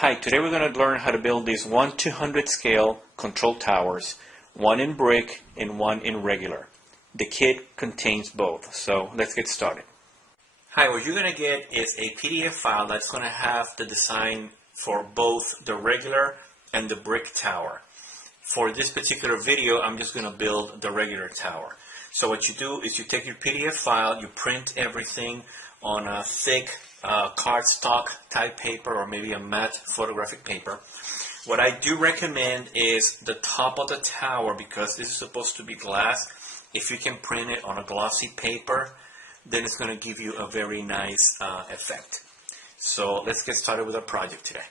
Hi, today we're going to learn how to build these 1/200 scale control towers, one in brick and one in regular. The kit contains both, so let's get started. Hi, what you're going to get is a PDF file that's going to have the design for both the regular and the brick tower. For this particular video, I'm just going to build the regular tower. So what you do is you take your PDF file, you print everything on a thick cardstock type paper or maybe a matte photographic paper. What I do recommend is the top of the tower, because this is supposed to be glass. If you can print it on a glossy paper, then it's going to give you a very nice effect. So let's get started with our project today.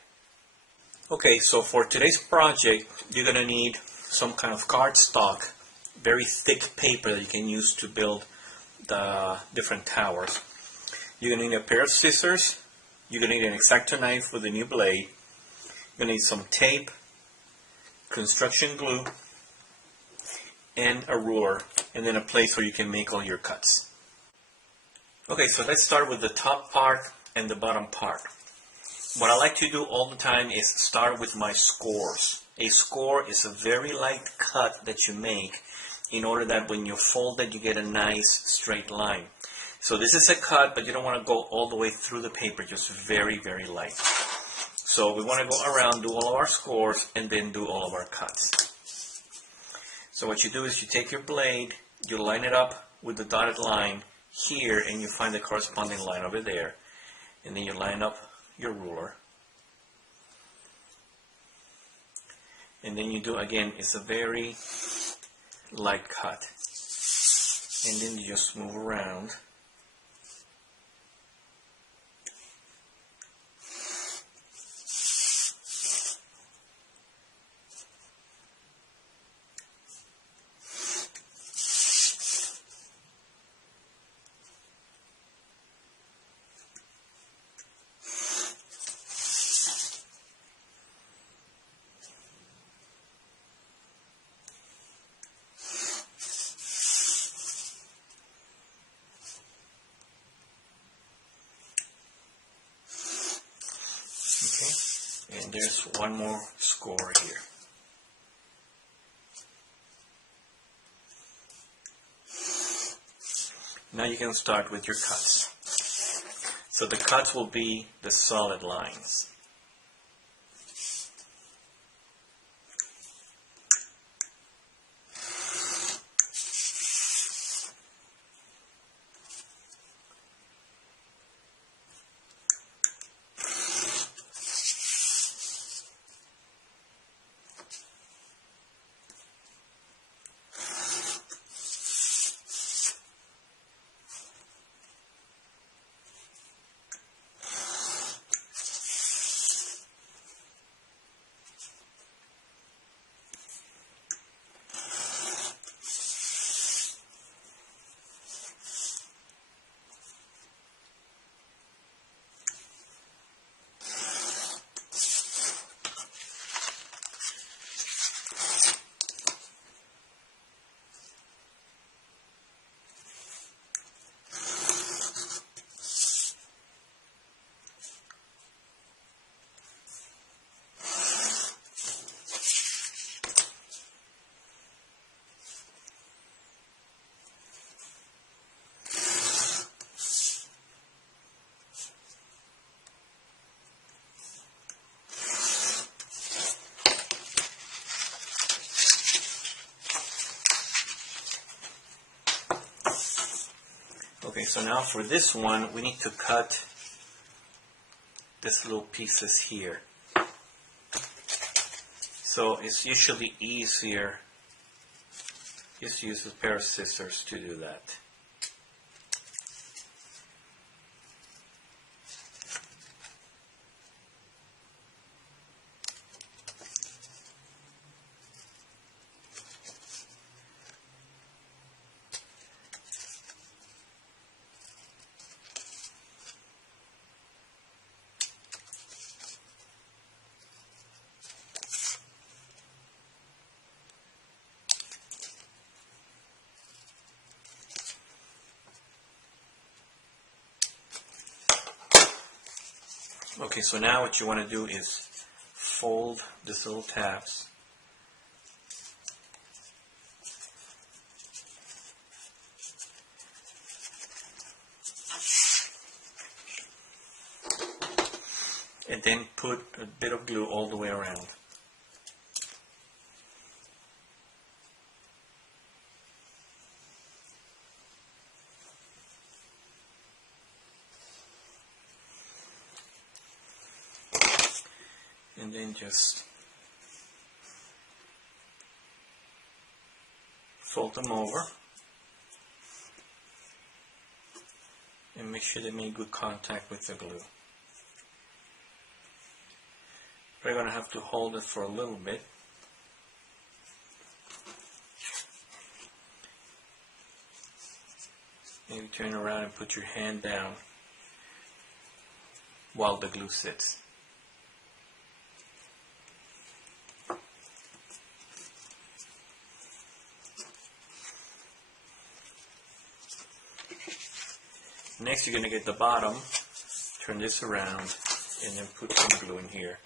Okay, so for today's project, you're going to need some kind of cardstock, very thick paper that you can use to build the different towers. You're going to need a pair of scissors. You're going to need an X-Acto knife with a new blade. You're going to need some tape, construction glue, and a ruler, and then a place where you can make all your cuts. Okay, so let's start with the top part and the bottom part. What I like to do all the time is start with my scores. A score is a very light cut that you make in order that when you fold it, you get a nice straight line. So this is a cut, but you don't want to go all the way through the paper, just very, very light. So we want to go around, do all of our scores, and then do all of our cuts. So what you do is you take your blade, you line it up with the dotted line here, and you find the corresponding line over there. And then you line up your ruler. And then you do, again, it's a very light cut. And then you just move around. And there's one more score here. Now you can start with your cuts. So the cuts will be the solid lines. Okay, so now for this one, we need to cut this little pieces here. So it's usually easier just use a pair of scissors to do that. Okay, so now what you want to do is fold these little tabs. And then put a bit of glue all the way around. And then just fold them over and make sure they make good contact with the glue. We're going to have to hold it for a little bit. Maybe turn around and put your hand down while the glue sits. Next, you're going to get the bottom, turn this around, and then put some glue in here.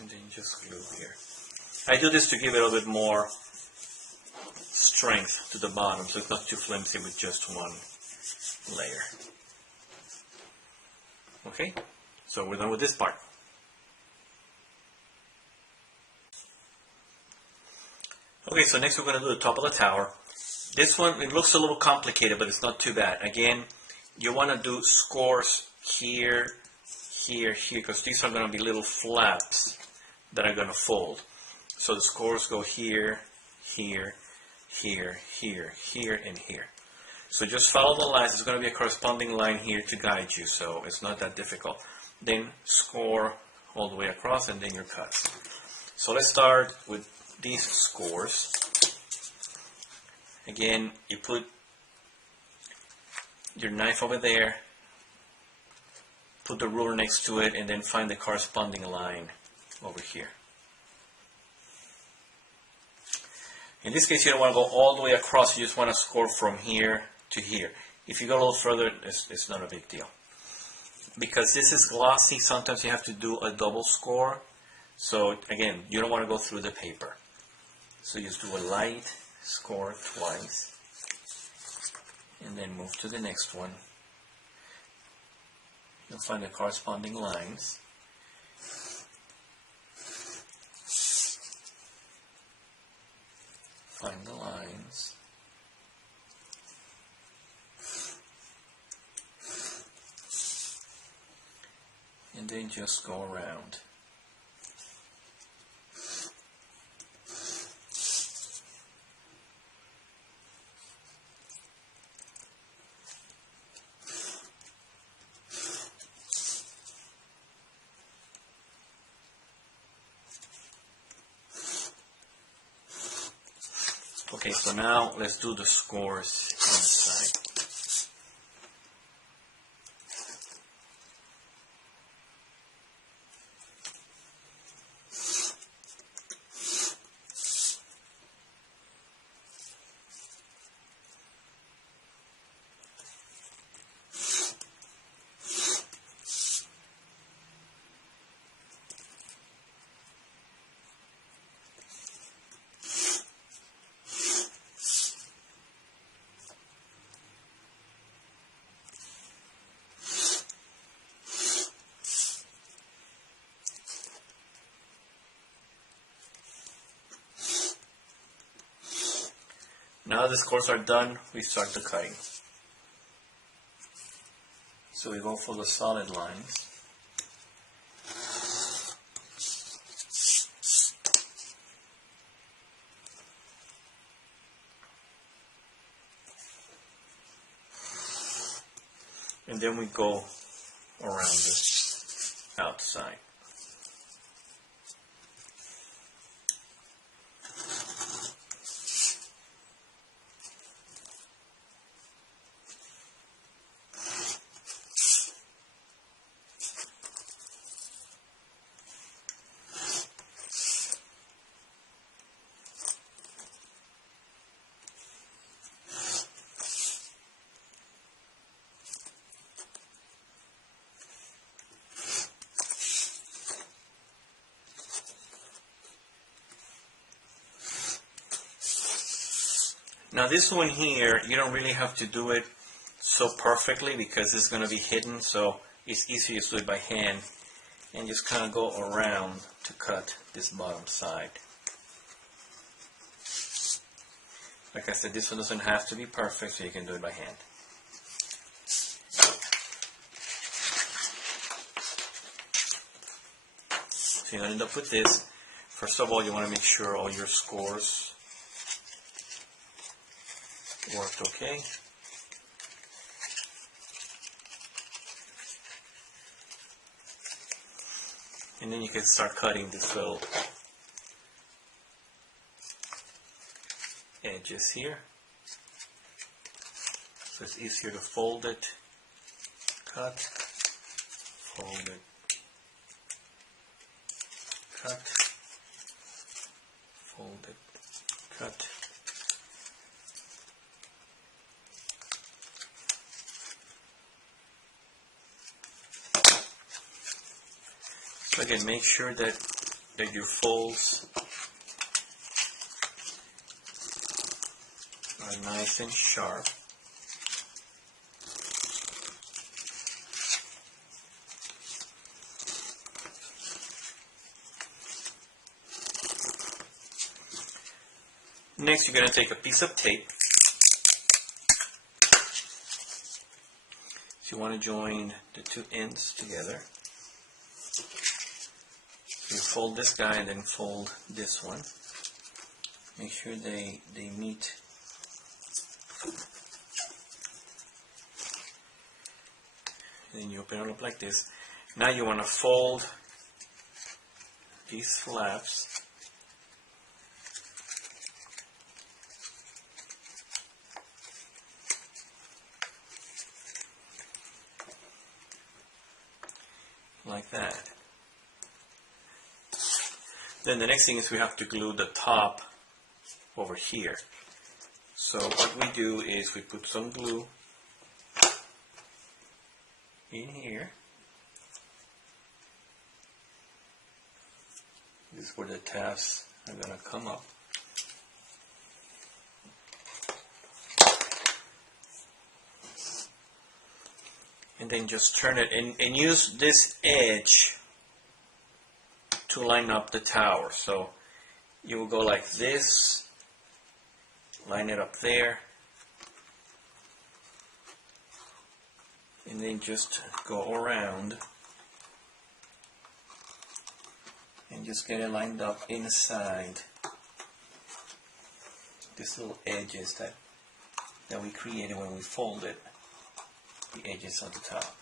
And then just glue here. I do this to give it a little bit more strength to the bottom, so it's not too flimsy with just one layer. Okay, so we're done with this part. Okay, so next we're going to do the top of the tower. This one, it looks a little complicated, but it's not too bad. Again, you want to do scores here, here, here, because these are going to be little flaps that are going to fold. So the scores go here, here, here, here, here, and here. So just follow the lines. There's going to be a corresponding line here to guide you, so it's not that difficult. Then score all the way across, and then your cuts. So let's start with these scores. Again, you put your knife over there, put the ruler next to it, and then find the corresponding line over here. In this case, you don't want to go all the way across, you just want to score from here to here. If you go a little further, it's not a big deal. Because this is glossy, sometimes you have to do a double score. So again, you don't want to go through the paper. So you just do a light score twice, and then move to the next one. You'll find the corresponding lines. Find the lines. And then just go around. Okay, so now let's do the scores inside. Now the scores are done, we start the cutting. So we go for the solid lines. And then we go around the outside. Now this one here, you don't really have to do it so perfectly because it's going to be hidden, so it's easier to do it by hand and just kind of go around to cut this bottom side. Like I said, this one doesn't have to be perfect, so you can do it by hand. So you end up with this. First of all, you want to make sure all your scores worked okay. And then you can start cutting this little edges here. So it's easier to fold it, cut, fold it, cut, fold it, cut. So again, make sure that your folds are nice and sharp. Next, you're going to take a piece of tape. So you want to join the two ends together. So you fold this guy and then fold this one. Make sure they meet. Then you open it up like this. Now you want to fold these flaps. Like that. Then the next thing is we have to glue the top over here. So what we do is we put some glue in here. This is where the tabs are going to come up. And then just turn it and use this edge to line up the tower. So you will go like this, line it up there, and then just go around and just get it lined up inside these little edges that we created when we folded the edges on the top.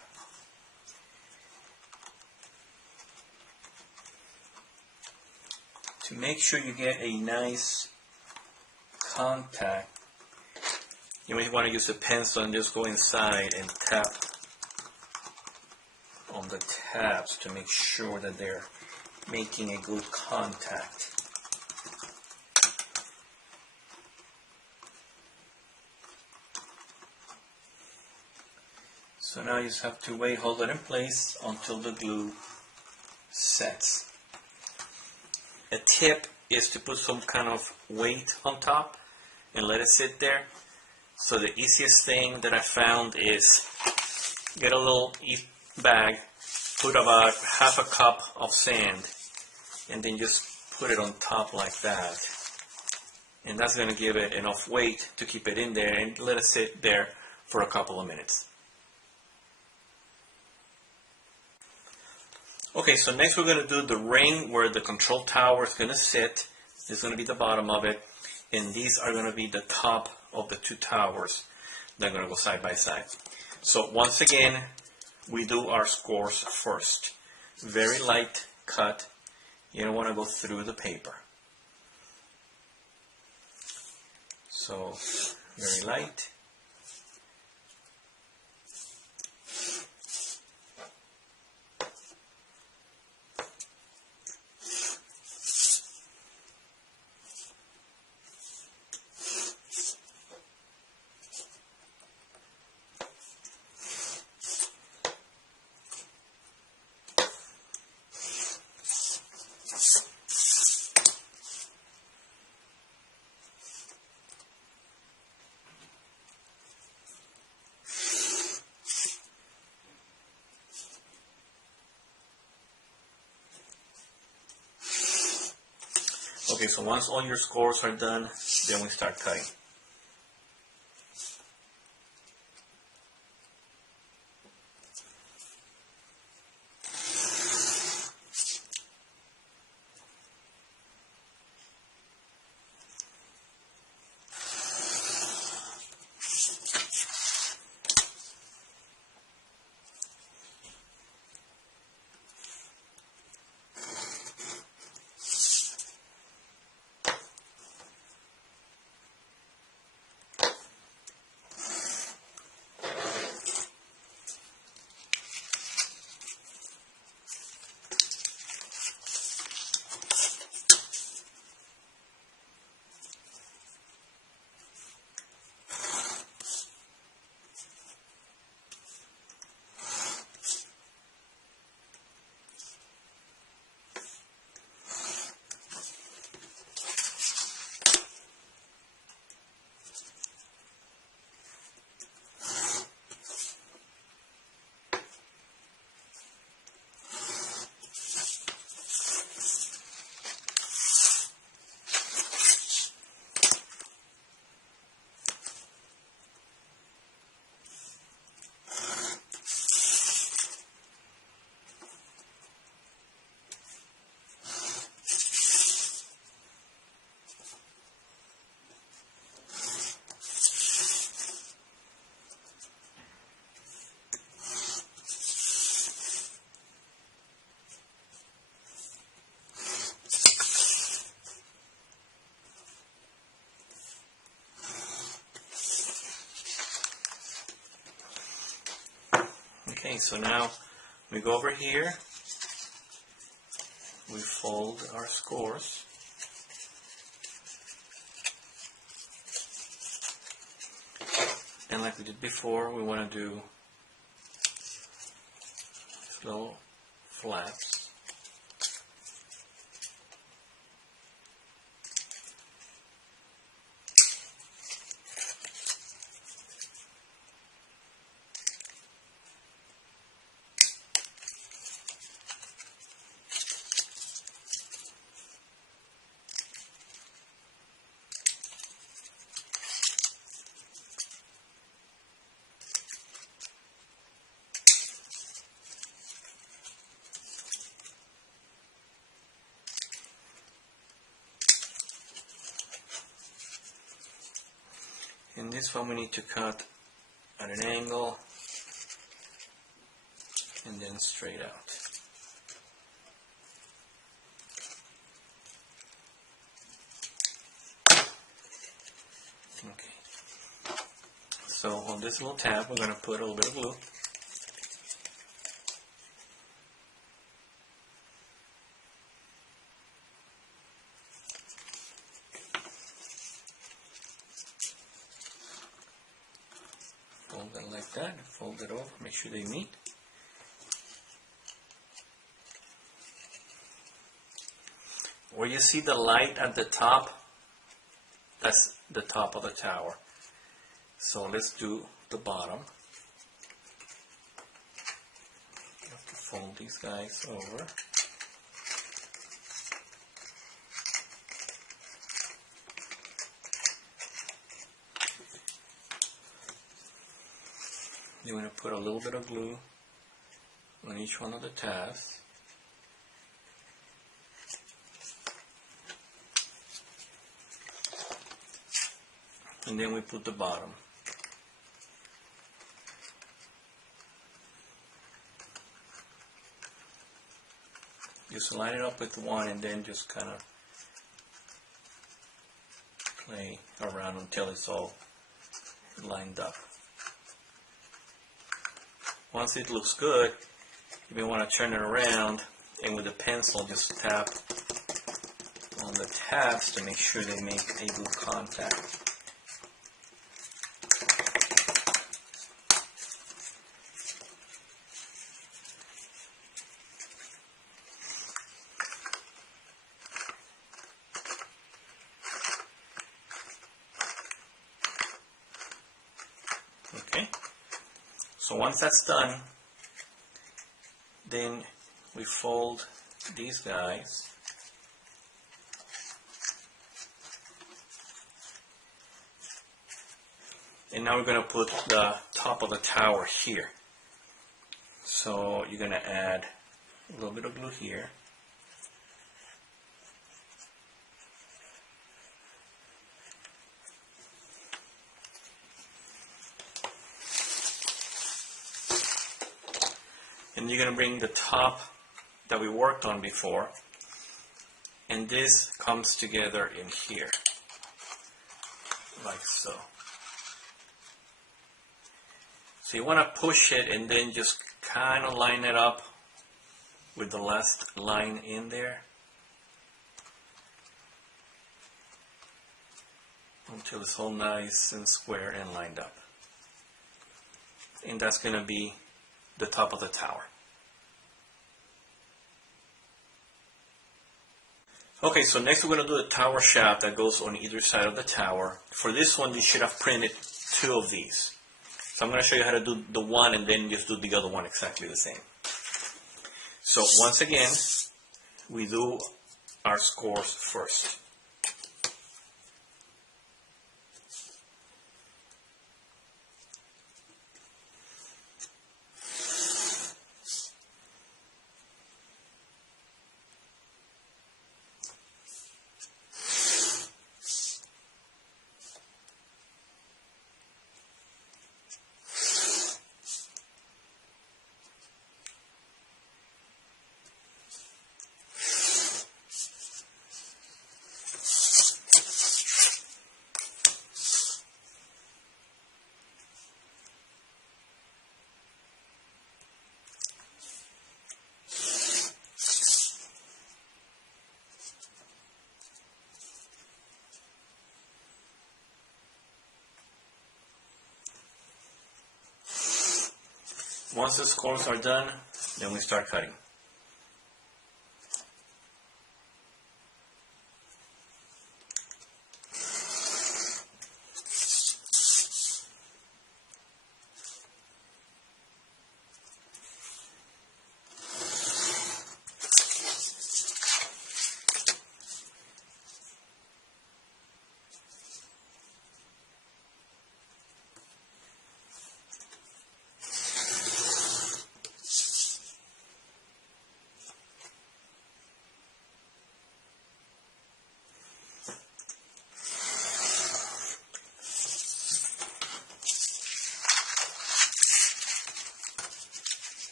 To make sure you get a nice contact, you may want to use a pencil and just go inside and tap on the tabs to make sure that they're making a good contact. So now you just have to hold it in place until the glue sets. A tip is to put some kind of weight on top and let it sit there. So the easiest thing that I found is get a little bag, put about half a cup of sand, and then just put it on top like that. And that's going to give it enough weight to keep it in there and let it sit there for a couple of minutes. Okay, so next we're going to do the ring where the control tower is going to sit. This is going to be the bottom of it, and these are going to be the top of the two towers. They're going to go side by side. So once again, we do our scores first. Very light cut. You don't want to go through the paper. So very light. Okay, so once all your scores are done, then we start cutting. Okay, so now we go over here, we fold our scores, and like we did before, we want to do little flaps. In this one we need to cut at an angle and then straight out. Okay. So on this little tab we're going to put a little bit of glue. Fold it like that, fold it over, make sure they meet. Where you see the light at the top, that's the top of the tower. So let's do the bottom. You have to fold these guys over. You want to put a little bit of glue on each one of the tabs. And then we put the bottom. Just line it up with one and then just kind of play around until it's all lined up. Once it looks good, you may want to turn it around and with a pencil just tap on the tabs to make sure they make a good contact. Okay, so once that's done, then we fold these guys And now we're going to put the top of the tower here. So you're going to add a little bit of glue here. And you're going to bring the top that we worked on before, and this comes together in here, like so. So you want to push it and then just kind of line it up with the last line in there until it's all nice and square and lined up. And that's going to be the top of the tower. Okay, so next we're going to do the tower shaft that goes on either side of the tower. For this one, you should have printed 2 of these. So I'm going to show you how to do the one and then just do the other one exactly the same. So once again, we do our scores first. Once the scores are done, then we start cutting.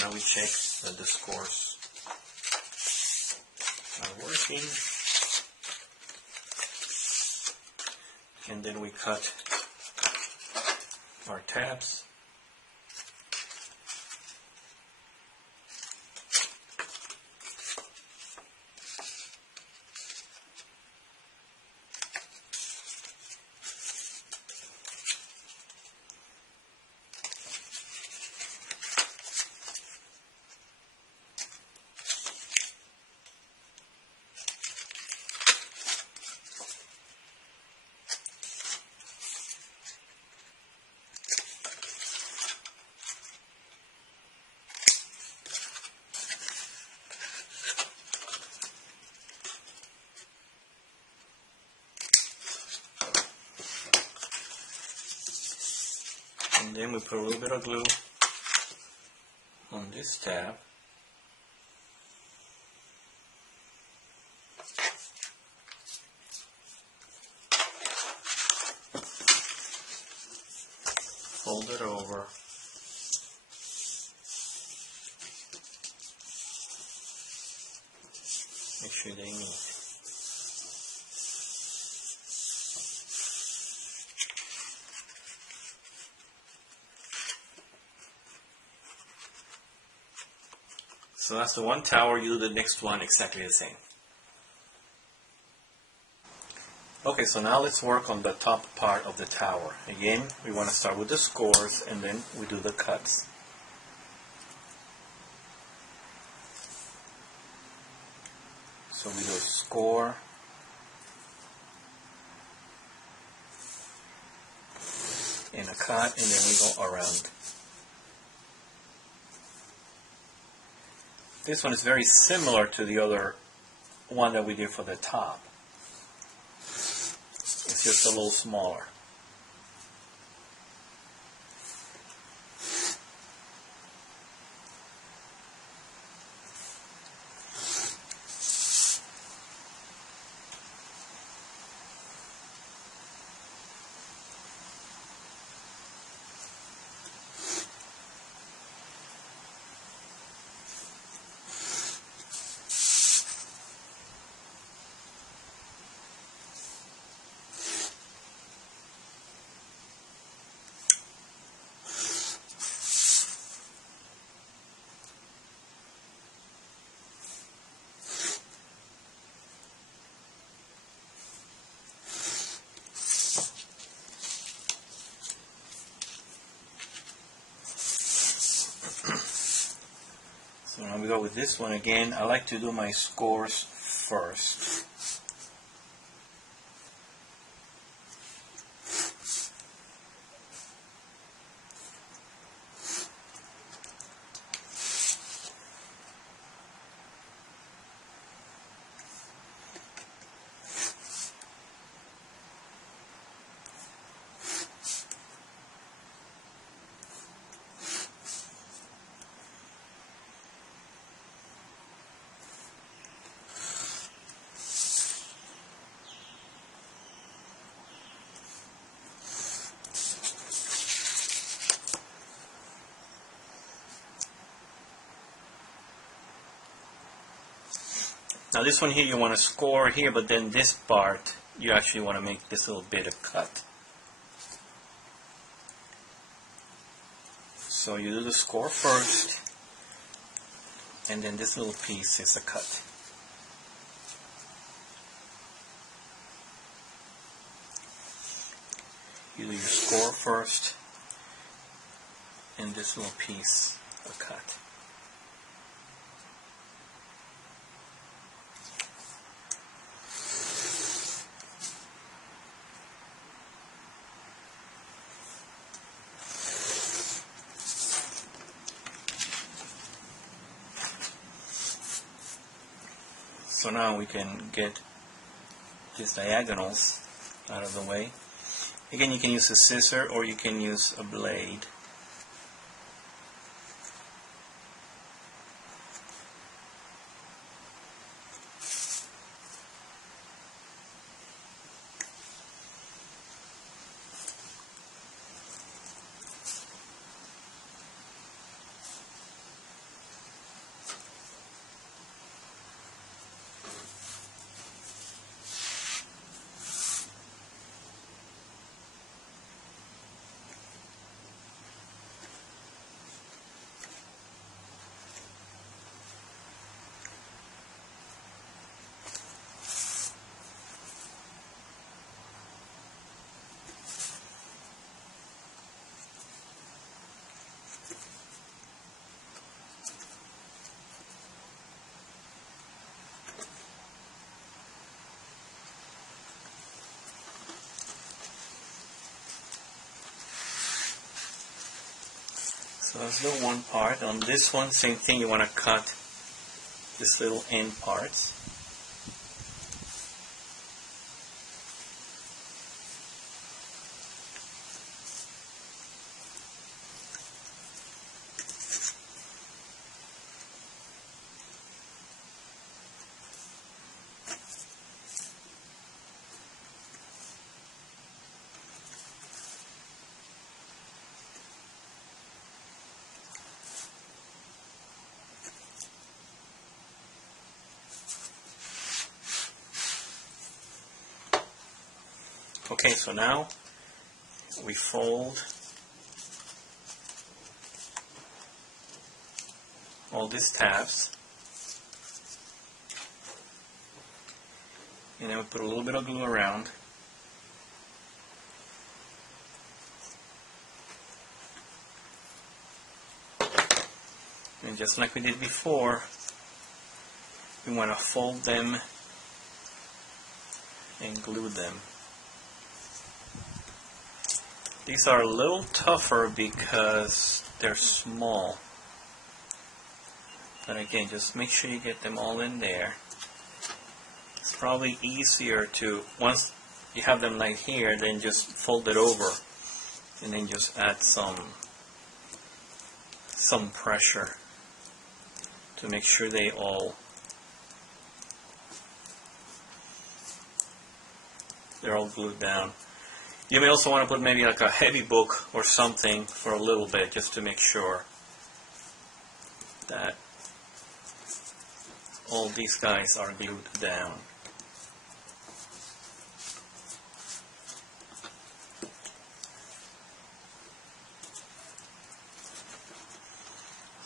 Now we check that the scores are working, and then we cut our tabs. And then we put a little bit of glue on this tab. Fold it over. Make sure they meet. So that's the one tower. You do the next one exactly the same. Okay, so now let's work on the top part of the tower. Again, we want to start with the scores and then we do the cuts. So we do a score, and a cut, and then we go around. This one is very similar to the other one that we did for the top. just a little smaller. So now we go with this one again. I like to do my scores first. Now this one here you want to score here, but then this part you actually want to make this little bit of cut. So you do the score first, and then this little piece is a cut. You do your score first, and this little piece a cut. So now we can get these diagonals out of the way. Again, you can use a scissor or you can use a blade. So that's the one part. On this one, same thing, you want to cut this little end parts. Okay, so now we fold all these tabs, and then we put a little bit of glue around. And just like we did before, we want to fold them and glue them. These are a little tougher because they're small. But again, just make sure you get them all in there. It's probably easier to, once you have them like here, then just fold it over and then just add some pressure to make sure they're all glued down. You may also want to put maybe like a heavy book or something for a little bit, just to make sure that all these guys are glued down.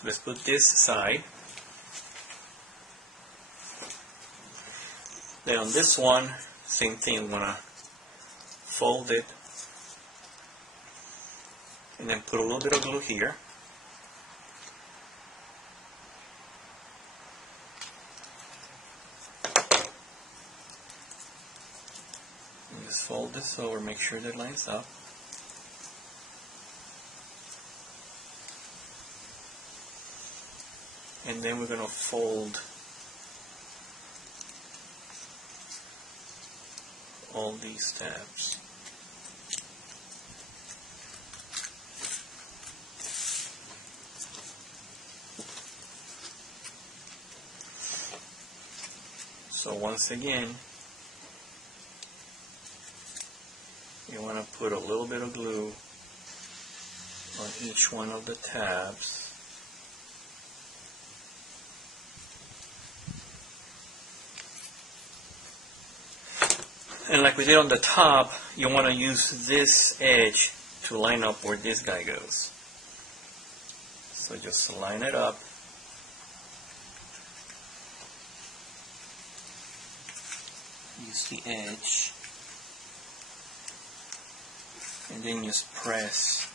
Let's put this aside. Then on this one, same thing, I'm gonna fold it and then put a little bit of glue here. And just fold this over, make sure that lines up. And then we're going to fold all these tabs. So once again, you want to put a little bit of glue on each one of the tabs. And like we did on the top, you want to use this edge to line up where this guy goes. So just line it up. Use the edge. And then just press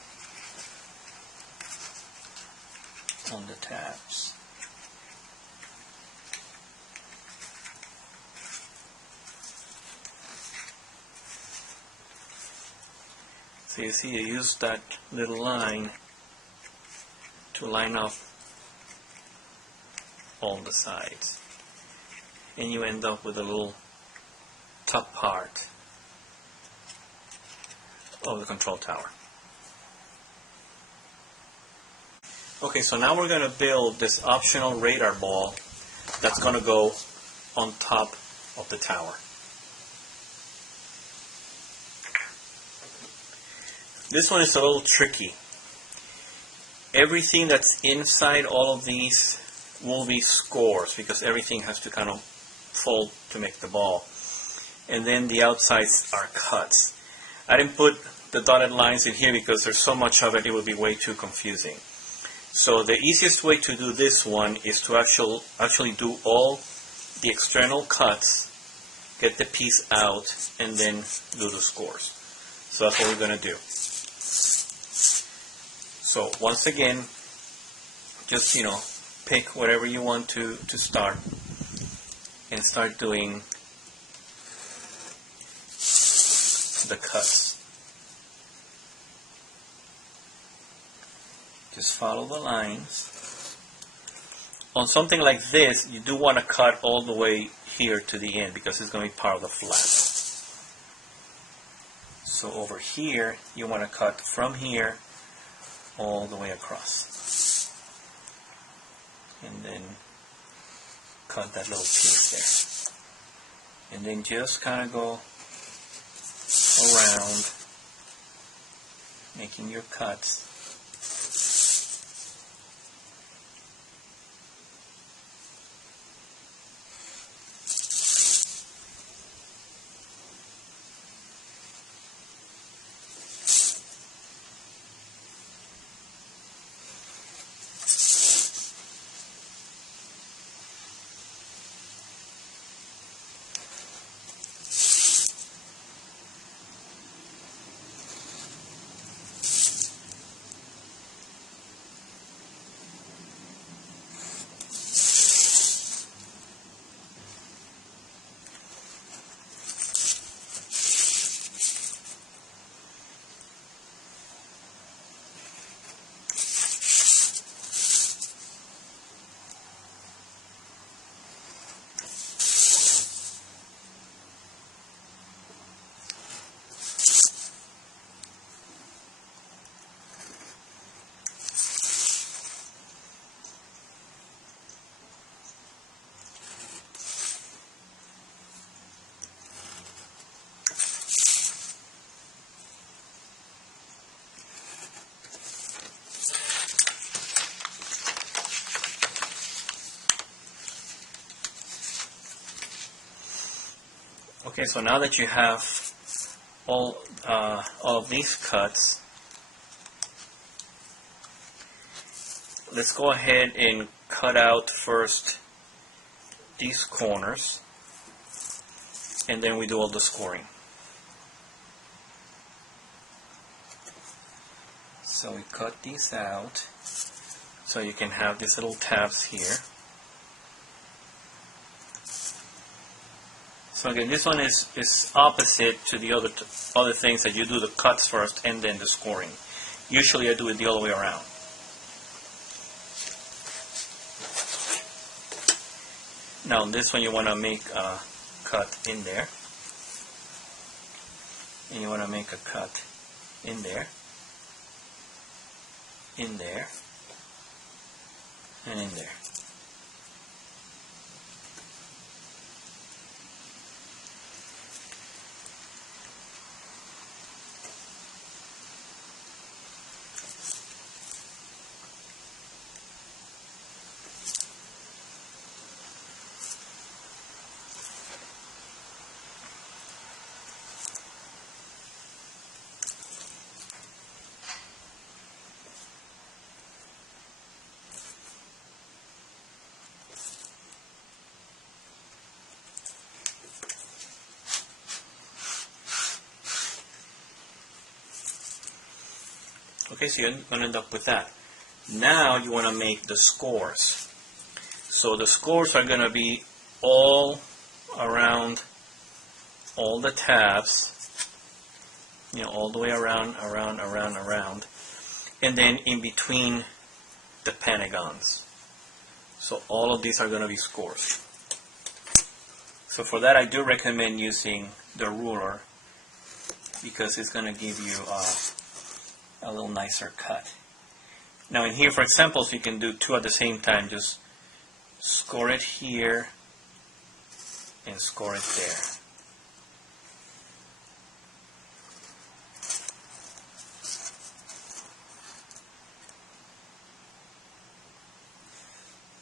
on the tabs. So you see, you use that little line to line up all the sides. And you end up with a little top part of the control tower. Okay, so now we're going to build this optional radar ball that's going to go on top of the tower. This one is a little tricky. Everything that's inside all of these will be scores because everything has to kind of fold to make the ball. And then the outsides are cuts. I didn't put the dotted lines in here because there's so much of it, it would be way too confusing. So the easiest way to do this one is to actually do all the external cuts, get the piece out, and then do the scores. So that's what we're going to do. So once again, just pick whatever you want to start and start doing the cuts. Just follow the lines. On something like this, you do want to cut all the way here to the end because it's going to be part of the flap. So over here, you want to cut from here all the way across. And then cut that little piece there. And then just kind of go around making your cuts. Okay, so now that you have all of these cuts, let's go ahead and cut out first these corners, and then we do all the scoring. So we cut these out so you can have these little tabs here. So again, this one is opposite to the other things that you do the cuts first and then the scoring. Usually I do it the other way around. Now this one you want to make a cut in there, and you want to make a cut in there, in there, and in there. Okay, so you're going to end up with that. Now you want to make the scores. So the scores are going to be all around all the tabs, all the way around, around, and then in between the pentagons. So all of these are going to be scores. So for that I do recommend using the ruler, because it's going to give you a little nicer cut. Now in here, for example, so you can do two at the same time. Just score it here and score it there.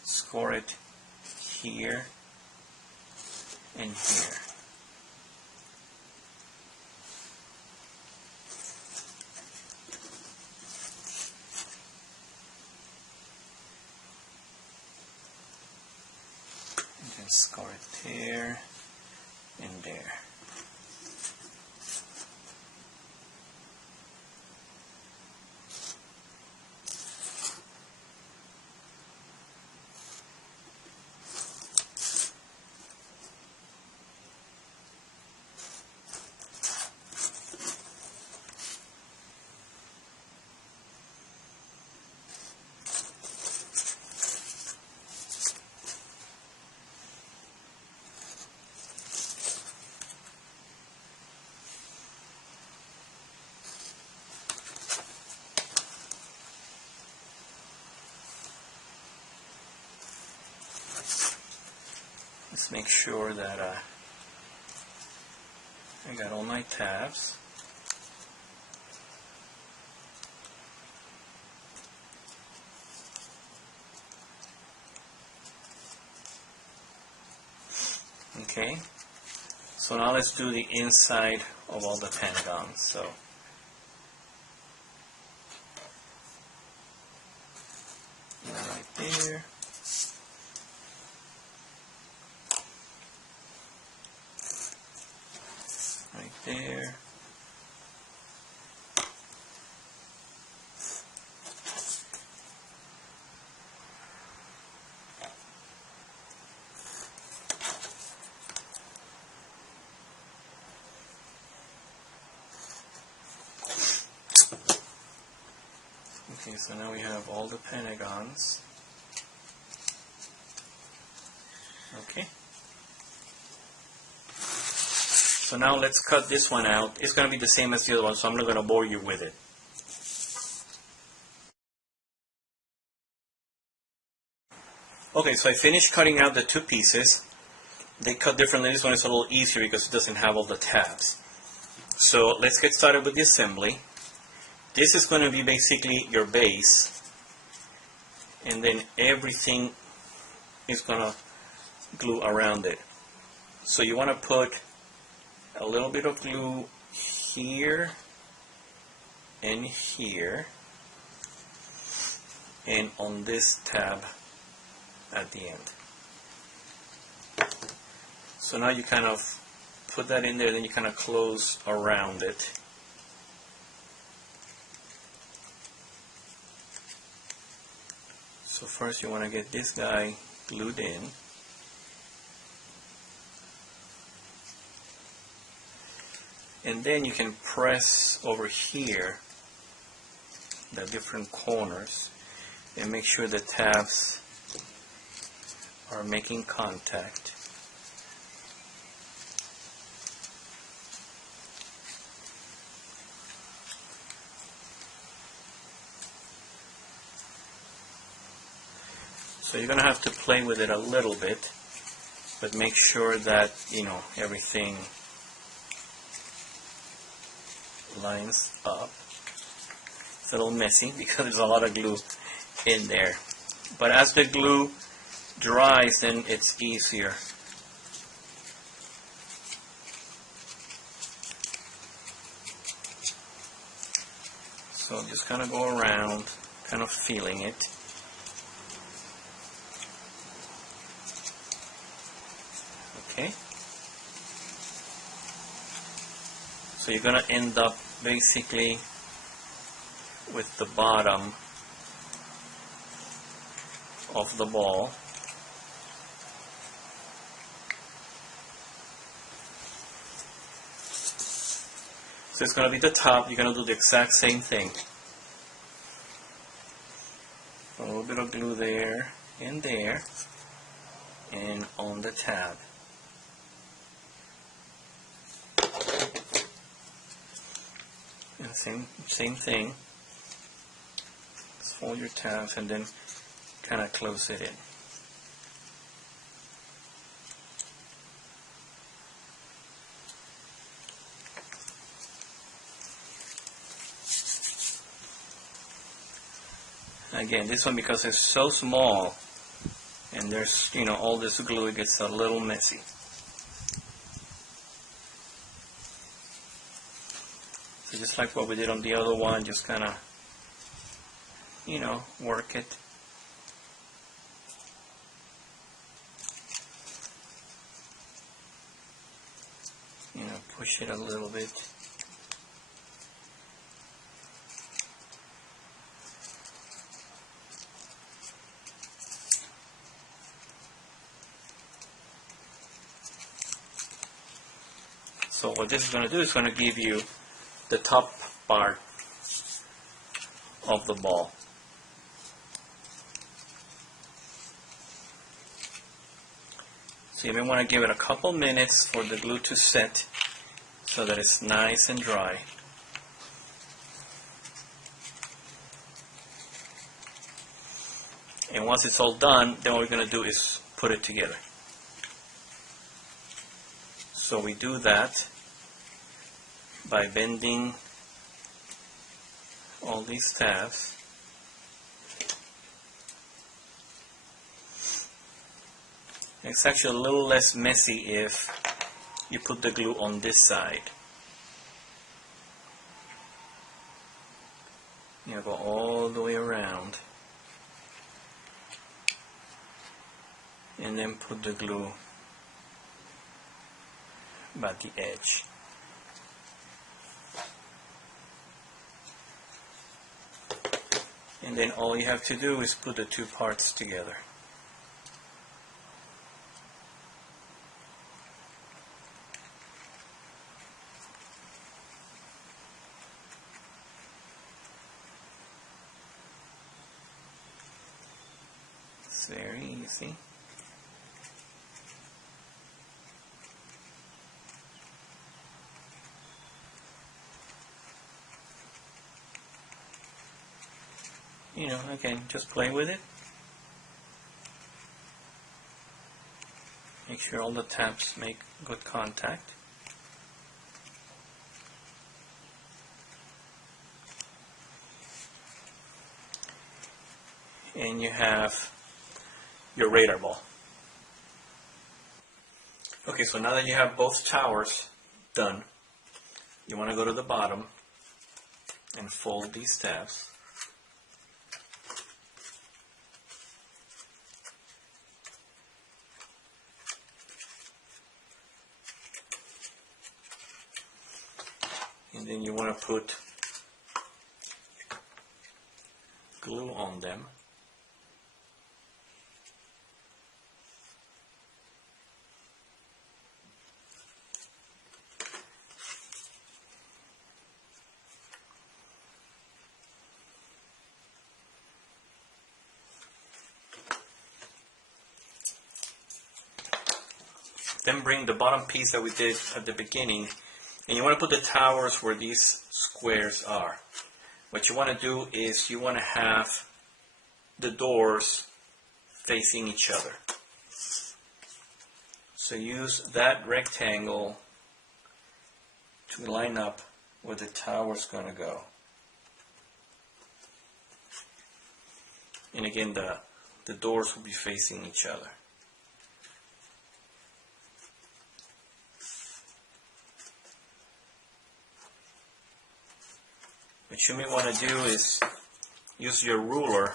Score it here and here. Score it there and there. Let's make sure that I got all my tabs. Okay, so now let's do the inside of all the pentagons. So right there. Right there. Okay, so now we have all the pentagons. Okay. So now let's cut this one out. It's going to be the same as the other one, so I'm not going to bore you with it. Okay, so I finished cutting out the two pieces. They cut differently. This one is a little easier because it doesn't have all the tabs. So let's get started with the assembly. This is going to be basically your base, and then everything is going to glue around it. So you want to put a little bit of glue here and here, and on this tab at the end. So now you kind of put that in there, then you kind of close around it. So first you want to get this guy glued in. And then you can press over here the different corners and make sure the tabs are making contact. So you're going to have to play with it a little bit, but make sure that, you know, everything lines up. It's a little messy because there's a lot of glue in there. But as the glue dries, then it's easier. So just kind of go around, kind of feeling it. Okay. So you're going to end up basically with the bottom of the ball. So it's going to be the top. You're going to do the exact same thing. A little bit of glue there and there and on the tab. And same thing. Just fold your tabs and then kind of close it in. Again, this one, because it's so small and there's, you know, all this glue, it gets a little messy. So just like what we did on the other one, just kind of, you know, work it. You know, push it a little bit. So what this is going to do is going to give you the top part of the ball. So you may want to give it a couple minutes for the glue to set so that it's nice and dry. And once it's all done, then what we're going to do is put it together. So we do that by bending all these tabs. It's actually a little less messy if you put the glue on this side. You go all the way around and then put the glue by the edge. And then all you have to do is put the two parts together. It's very easy. You know, again, just play with it. Make sure all the tabs make good contact. And you have your radar ball. Okay, so now that you have both towers done, you want to go to the bottom and fold these tabs. And then you want to put glue on them. Then bring the bottom piece that we did at the beginning, and you want to put the towers where these squares are. What you want to do is you want to have the doors facing each other. So use that rectangle to line up where the tower is going to go. And again, the doors will be facing each other. What you may want to do is use your ruler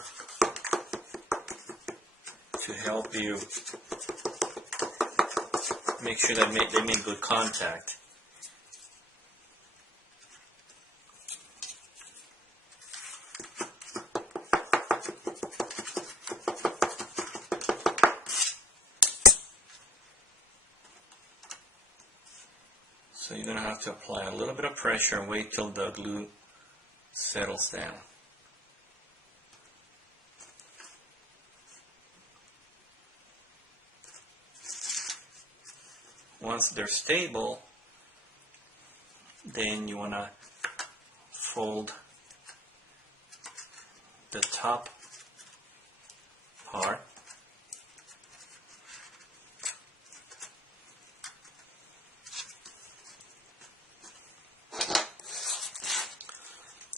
to help you make sure that they make good contact. So you're going to have to apply a little bit of pressure and wait till the glue settles down. Once they're stable, then you want to fold the top part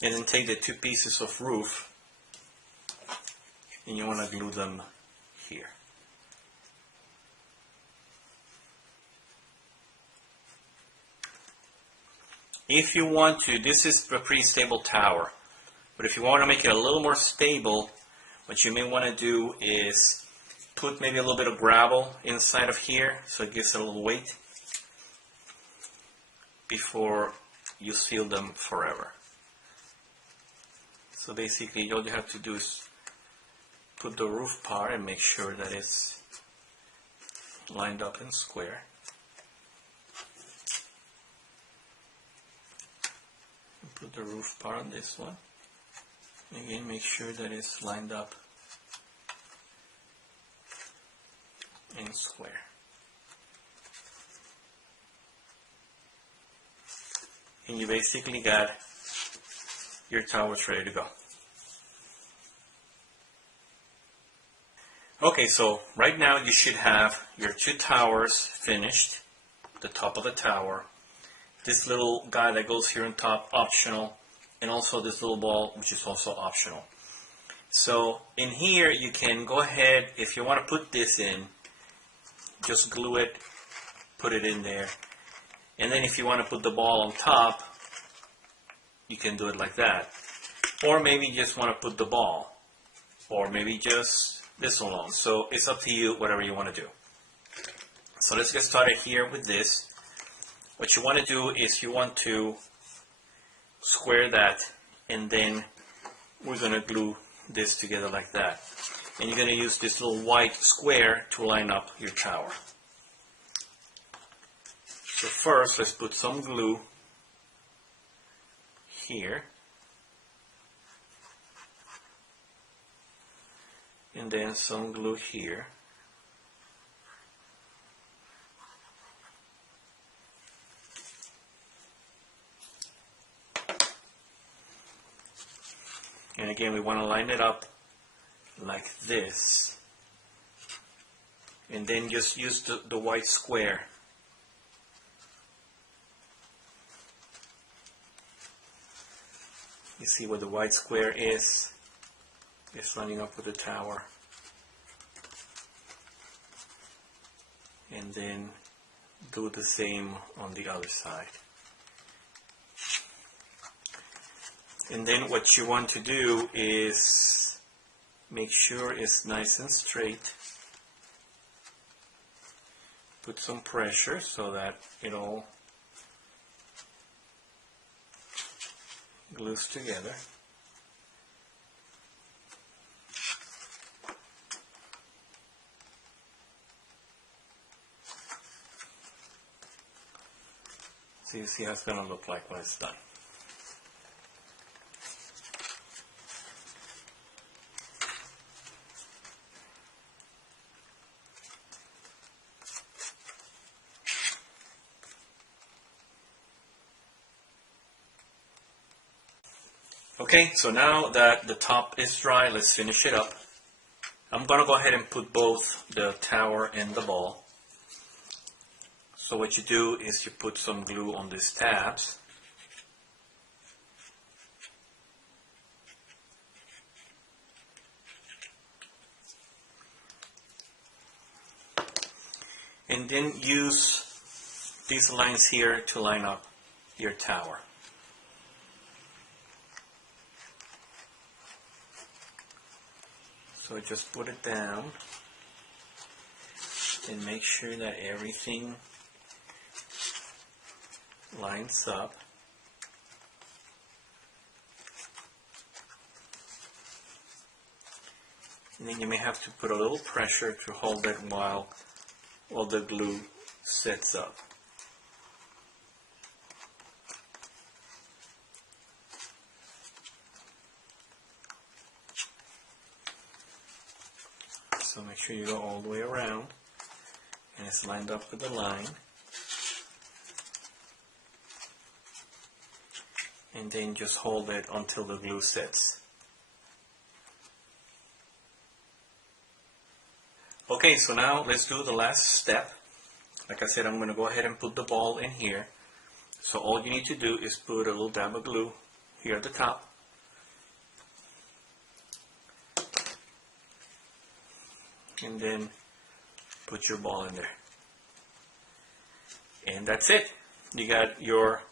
and then take the two pieces of roof and you want to glue them here. If you want to, this is a pretty stable tower, but if you want to make it a little more stable, what you may want to do is put maybe a little bit of gravel inside of here so it gives it a little weight before you seal them forever. So basically all you have to do is put the roof part and make sure that it's lined up and square. And put the roof part on this one. Again, make sure that it's lined up and square. And you basically got your towers ready to go. Okay, so right now you should have your two towers finished, the top of the tower, this little guy that goes here on top, optional, and also this little ball, which is also optional. So in here you can go ahead, if you want to put this in, just glue it, put it in there, and then if you want to put the ball on top, you can do it like that. Or maybe you just want to put the ball, or maybe just this one alone. So it's up to you, whatever you want to do. So let's get started here with this. What you want to do is you want to square that, and then we're going to glue this together like that. And you're going to use this little white square to line up your tower. So first, let's put some glue here. And then some glue here. And again, we want to line it up like this. And then just use the white square. You see where the white square is? It's lining up with the tower. And then do the same on the other side. And then what you want to do is make sure it's nice and straight. Put some pressure so that it all glues together. So you see how it's going to look like when it's done. Okay, so now that the top is dry, let's finish it up. I'm going to go ahead and put both the tower and the ball. So what you do is you put some glue on these tabs. And then use these lines here to line up your tower. So just put it down and make sure that everything lines up. And then you may have to put a little pressure to hold it while the glue sets up. So make sure you go all the way around and it's lined up with the line. And then just hold it until the glue sets. Okay, so now let's do the last step. Like I said, I'm going to go ahead and put the ball in here. So all you need to do is put a little dab of glue here at the top. And then put your ball in there. And that's it. You got your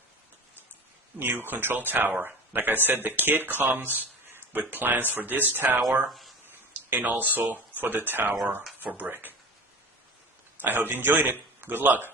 new control tower. Like I said, the kit comes with plans for this tower and also for the tower for brick. I hope you enjoyed it. Good luck.